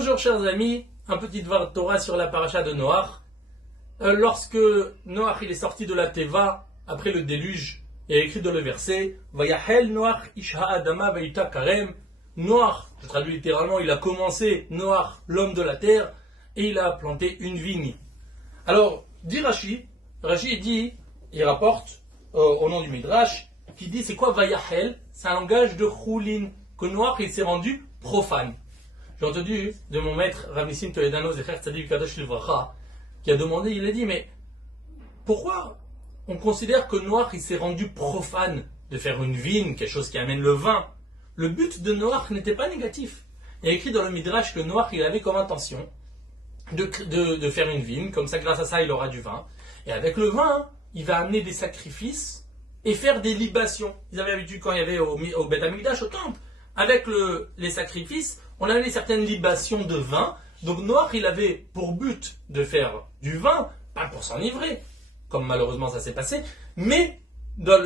Bonjour chers amis, un petit devoir de Torah sur la paracha de Noach. Lorsque Noach il est sorti de la Teva, après le déluge, il y a écrit dans le verset Vayahel Noach ish ha'adama vayita karem. Noach, je traduis littéralement, il a commencé, Noach, l'homme de la terre, et il a planté une vigne. Alors, dit Rashi dit, il rapporte au nom du Midrash, qui dit c'est quoi Vayahel? C'est un langage de Choulin, que Noach il s'est rendu profane. J'ai entendu de mon maître Rav Nissim Toledano Zecher Tzadik Kadosh Livracha, qui a demandé, il a dit, mais pourquoi on considère que Noach il s'est rendu profane de faire une vigne, quelque chose qui amène le vin? Le but de Noach n'était pas négatif. Il y a écrit dans le Midrash que Noach il avait comme intention de faire une vigne, comme ça grâce à ça il aura du vin. Et avec le vin, il va amener des sacrifices et faire des libations. Ils avaient l'habitude quand il y avait au Beth Amikdash, au temple, avec les sacrifices, on avait certaines libations de vin. Donc Noach il avait pour but de faire du vin, pas pour s'enivrer, comme malheureusement ça s'est passé, mais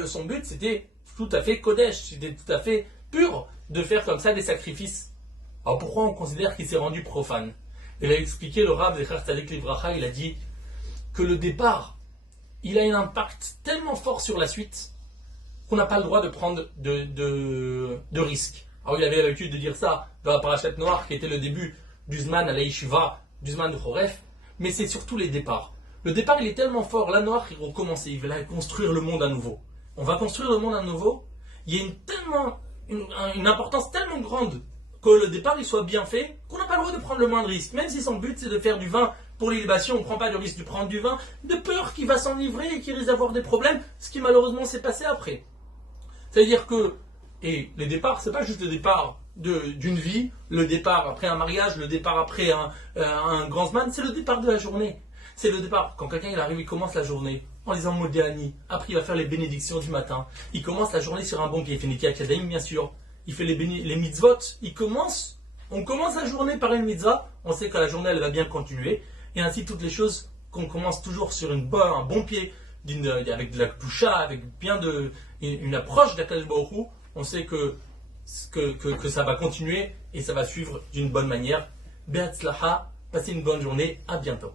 son but c'était tout à fait kodesh, c'était tout à fait pur de faire comme ça des sacrifices. Alors pourquoi on considère qu'il s'est rendu profane? Il a expliqué, le Rav Zecher Tzadik Livracha, il a dit que le départ, il a un impact tellement fort sur la suite qu'on n'a pas le droit de prendre de risques. Alors il avait l'habitude de dire ça dans la parashat Noach qui était le début du Zman à la Yeshiva, du Zman de Choref, mais c'est surtout les départs. Le départ il est tellement fort, là Noach il va recommencer, il va construire le monde à nouveau. On va construire le monde à nouveau, il y a une importance tellement grande que le départ il soit bien fait, qu'on n'a pas le droit de prendre le moindre risque. Même si son but c'est de faire du vin pour les libations, on ne prend pas le risque de prendre du vin, de peur qu'il va s'enivrer et qu'il risque d'avoir des problèmes, ce qui malheureusement s'est passé après. C'est-à-dire que, et les départs, c'est pas juste le départ d'une vie, le départ après un mariage, le départ après un grand zman, c'est le départ de la journée. C'est le départ, quand quelqu'un il arrive, il commence la journée en lisant Modéani, après il va faire les bénédictions du matin, il commence la journée sur un bon pied, il fait Netiat Yadayim bien sûr, il fait les mitzvot, on commence la journée par une mitzvah, on sait que la journée elle va bien continuer, et ainsi toutes les choses qu'on commence toujours sur un bon pied, avec de la kdusha, avec une approche d'Akadosh Baruch Hu, on sait que ça va continuer et ça va suivre d'une bonne manière. Be'atzlaha, passez une bonne journée, à bientôt.